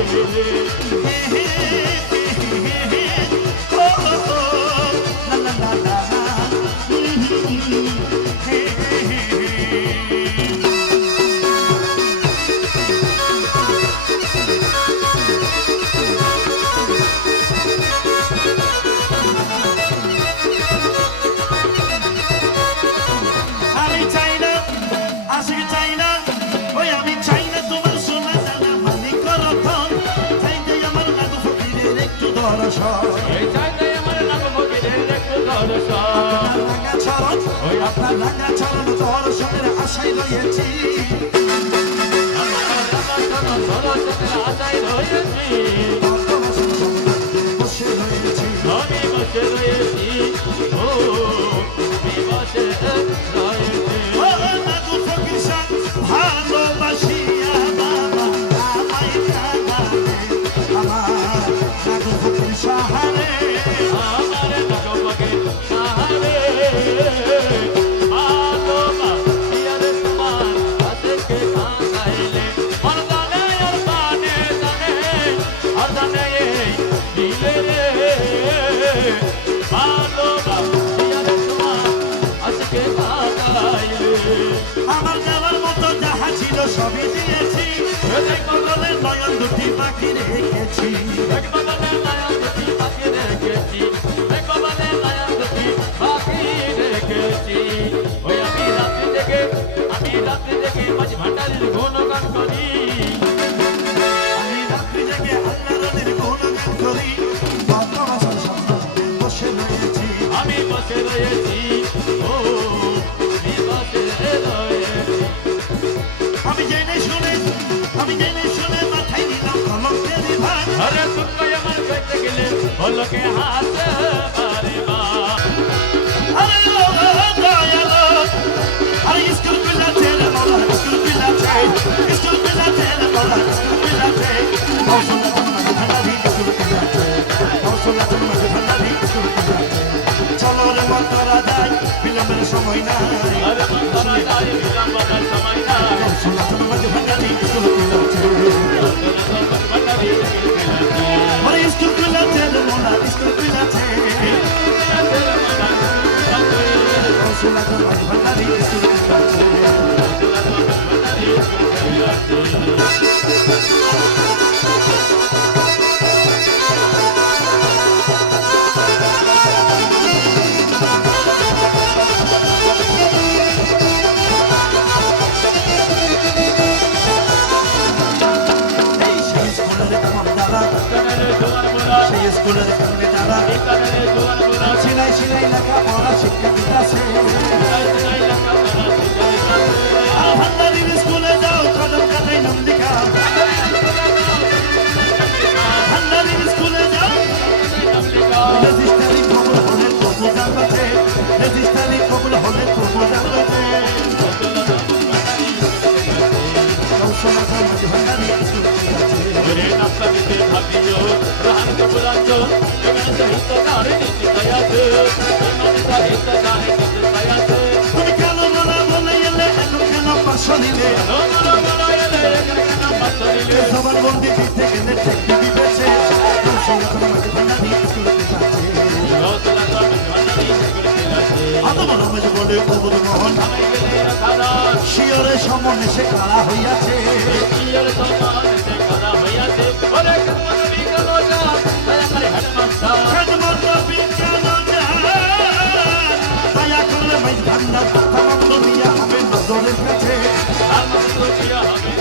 Hey, hey, hey. আপনার রাঙা চরণ দর্শনের আশায় রয়েছি। সবই দিয়েছি এক বগলের নয়ন দুটি পাখি রেখেছি। এক বাবালে লায়া দুটি পাখি রেখেছি। এক বাবালে লায়া দুটি পাখি রেখেছি। ওই আমি রাত্রি থেকে আমি রাত্রি থেকে মাঝ ভান্ডারির গুণগান করি। আমি রাত্রি জেগে আল্লাহ গুণগান করি। আরে তুমি আমার কইতে গেলে বলকে হাত পারে মা আরে ও দয়ালো। আরে স্কুল বিলাতে রে বাবা, স্কুল বিলাতে স্কুল বিলাতে রে বাবা, স্কুল যাই, বিলম্বের সময় নাই। সেই স্কুলের স্কুলের কর্মীদারা সিলাই সিলাই লেখা পড়া শিক্ষা দিতেছে সবার বন্দি দিতে গেলে ঠেকতে দিবেছে কৌশলা সমাজ ভান্ডারি স্কুল যাচ্ছে রতলা তবে ভান্ডারি করে দিলাছে অত বড় মেজ বলে অবুধ মোহন শিয়রে সমনে সে কারা হইয়াছে ইয়ের সমান সে তামাম দুনিয়া হবে নজরের কাছে আমার তো হবে